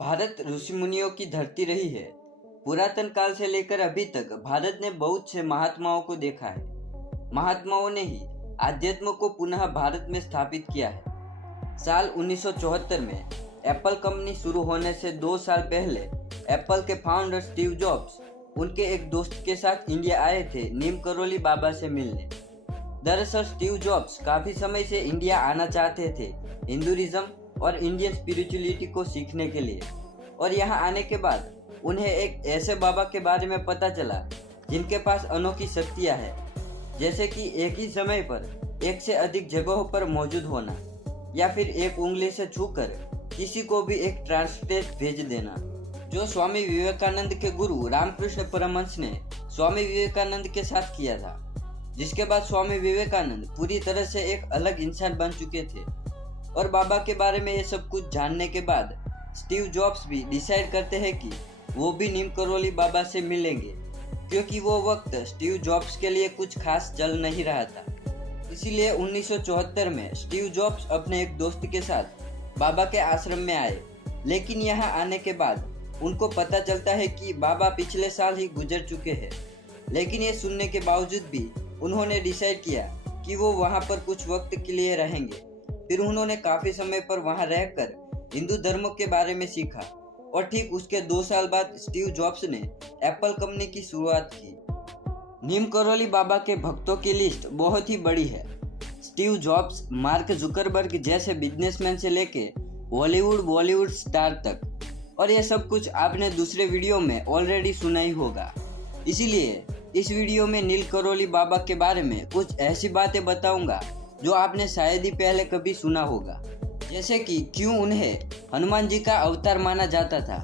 भारत ऋषि मुनियों की धरती रही है। पुरातन काल से लेकर अभी तक भारत ने बहुत से महात्माओं को देखा है। महात्माओं ने ही आध्यात्म को पुनः भारत में स्थापित किया है। साल 1974 में एप्पल कंपनी शुरू होने से 2 साल पहले एप्पल के फाउंडर स्टीव जॉब्स उनके एक दोस्त के साथ इंडिया आए थे नीम करोली बाबा से मिलने। दरअसल स्टीव जॉब्स काफी समय से इंडिया आना चाहते थे हिंदुइज्म और इंडियन स्पिरिचुअलिटी को सीखने के लिए, और यहाँ आने के बाद उन्हें एक ऐसे बाबा के बारे में पता चला जिनके पास अनोखी शक्तियाँ हैं, जैसे कि एक ही समय पर एक से अधिक जगहों पर मौजूद होना, या फिर एक उंगली से छूकर किसी को भी एक ट्रांसलेट भेज देना, जो स्वामी विवेकानंद के गुरु रामकृष्ण परमहंस ने स्वामी विवेकानंद के साथ किया था। जिसके बाद स्वामी विवेकानंद पूरी तरह से एक अलग इंसान बन चुके थे। और बाबा के बारे में ये सब कुछ जानने के बाद स्टीव जॉब्स भी डिसाइड करते हैं कि वो भी नीम करोली बाबा से मिलेंगे, क्योंकि वो वक्त स्टीव जॉब्स के लिए कुछ खास चल नहीं रहा था। इसीलिए 1974 में स्टीव जॉब्स अपने एक दोस्त के साथ बाबा के आश्रम में आए। लेकिन यहाँ आने के बाद उनको पता चलता है कि बाबा पिछले साल ही गुजर चुके हैं। लेकिन ये सुनने के बावजूद भी उन्होंने डिसाइड किया कि वो वहाँ पर कुछ वक्त के लिए रहेंगे। फिर उन्होंने काफी समय पर वहां रहकर हिंदू धर्म के बारे में सीखा, और ठीक उसके 2 साल बाद स्टीव जॉब्स ने एप्पल कंपनी की शुरुआत की। नीम करोली बाबा के भक्तों की लिस्ट बहुत ही बड़ी है। स्टीव जॉब्स, मार्क जुकरबर्ग जैसे बिजनेसमैन से लेके हॉलीवुड बॉलीवुड स्टार तक, और ये सब कुछ आपने दूसरे वीडियो में ऑलरेडी सुना ही होगा। इसीलिए इस वीडियो में नील करोली बाबा के बारे में कुछ ऐसी बातें बताऊंगा जो आपने शायद ही पहले कभी सुना होगा। जैसे कि क्यों उन्हें हनुमान जी का अवतार माना जाता था,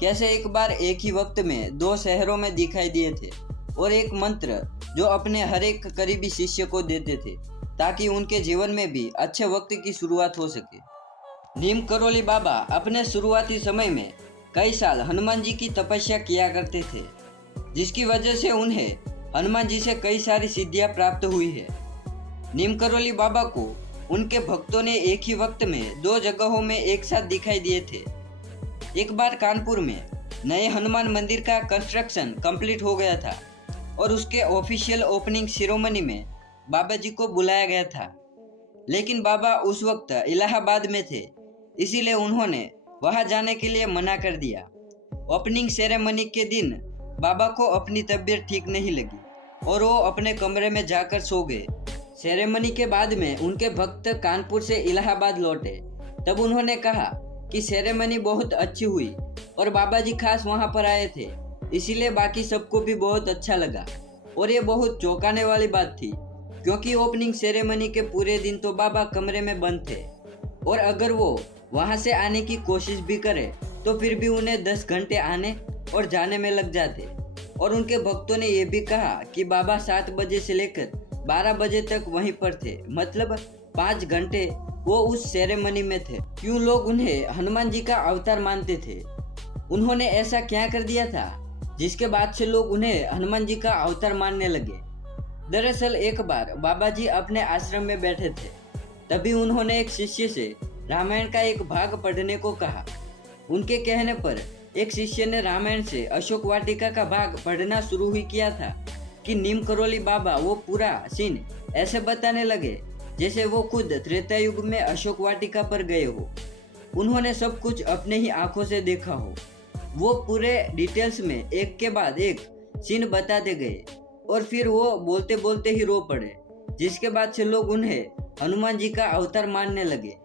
कैसे एक बार एक ही वक्त में 2 शहरों में दिखाई दिए थे, और एक मंत्र जो अपने हर एक करीबी शिष्य को देते थे ताकि उनके जीवन में भी अच्छे वक्त की शुरुआत हो सके। नीम करोली बाबा अपने शुरुआती समय में कई साल हनुमान जी की तपस्या किया करते थे, जिसकी वजह से उन्हें हनुमान जी से कई सारी सिद्धियां प्राप्त हुई है। नीम करोली बाबा को उनके भक्तों ने एक ही वक्त में 2 जगहों में एक साथ दिखाई दिए थे। एक बार कानपुर में नए हनुमान मंदिर का कंस्ट्रक्शन कंप्लीट हो गया था, और उसके ऑफिशियल ओपनिंग सेरेमनी में बाबा जी को बुलाया गया था। लेकिन बाबा उस वक्त इलाहाबाद में थे, इसीलिए उन्होंने वहां जाने के लिए मना कर दिया। ओपनिंग सेरेमनी के दिन बाबा को अपनी तबीयत ठीक नहीं लगी और वो अपने कमरे में जाकर सो गए। सेरेमनी के बाद में उनके भक्त कानपुर से इलाहाबाद लौटे। तब उन्होंने कहा कि सेरेमनी बहुत अच्छी हुई और बाबा जी खास वहां पर आए थे, इसीलिए बाकी सबको भी बहुत अच्छा लगा। और ये बहुत चौंकाने वाली बात थी, क्योंकि ओपनिंग सेरेमनी के पूरे दिन तो बाबा कमरे में बंद थे, और अगर वो वहां से आने की कोशिश भी करे तो फिर भी उन्हें 10 घंटे आने और जाने में लग जाते। और उनके भक्तों ने ये भी कहा कि बाबा 7 बजे से लेकर 12 बजे तक वहीं पर थे, मतलब 5 घंटे वो उस सेरेमनी में थे। क्यों लोग उन्हें हनुमान जी का अवतार मानते थे? उन्होंने ऐसा क्या कर दिया था जिसके बाद से लोग उन्हें हनुमान जी का अवतार मानने लगे? दरअसल एक बार बाबा जी अपने आश्रम में बैठे थे, तभी उन्होंने एक शिष्य से रामायण का एक भाग पढ़ने को कहा। उनके कहने पर एक शिष्य ने रामायण से अशोक वाटिका का भाग पढ़ना शुरू ही किया था कि नीम करोली बाबा वो पूरा सीन ऐसे बताने लगे जैसे वो खुद त्रेता युग में अशोक वाटिका पर गए हो। उन्होंने सब कुछ अपने ही आंखों से देखा हो। वो पूरे डिटेल्स में एक के बाद एक सीन बताते गए, और फिर वो बोलते बोलते ही रो पड़े, जिसके बाद से लोग उन्हें हनुमान जी का अवतार मानने लगे।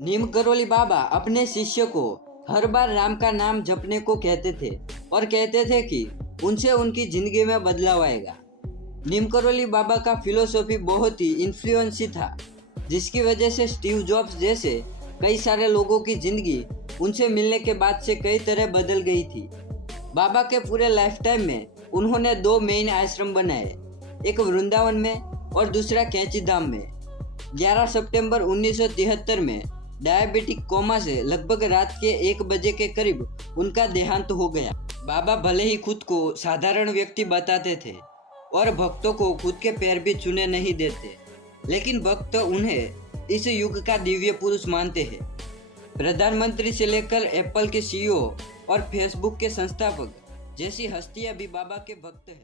नीम करोली बाबा अपने शिष्य को हर बार राम का नाम जपने को कहते थे, और कहते थे कि उनसे उनकी जिंदगी में बदलाव आएगा। नीम करोली बाबा का फिलोसॉफी बहुत ही इन्फ्लुएंसी था, जिसकी वजह से स्टीव जॉब्स जैसे कई सारे लोगों की जिंदगी उनसे मिलने के बाद से कई तरह बदल गई थी। बाबा के पूरे लाइफ टाइम में उन्होंने 2 मेन आश्रम बनाए, एक वृंदावन में और दूसरा कैंची धाम में। 11 सितंबर 1973 में डायबिटिक कोमा से लगभग रात के 1 बजे के करीब उनका देहांत हो गया। बाबा भले ही खुद को साधारण व्यक्ति बताते थे और भक्तों को खुद के पैर भी छूने नहीं देते, लेकिन भक्त उन्हें इस युग का दिव्य पुरुष मानते हैं। प्रधानमंत्री से लेकर एप्पल के सीईओ और फेसबुक के संस्थापक जैसी हस्तियां भी बाबा के भक्त हैं।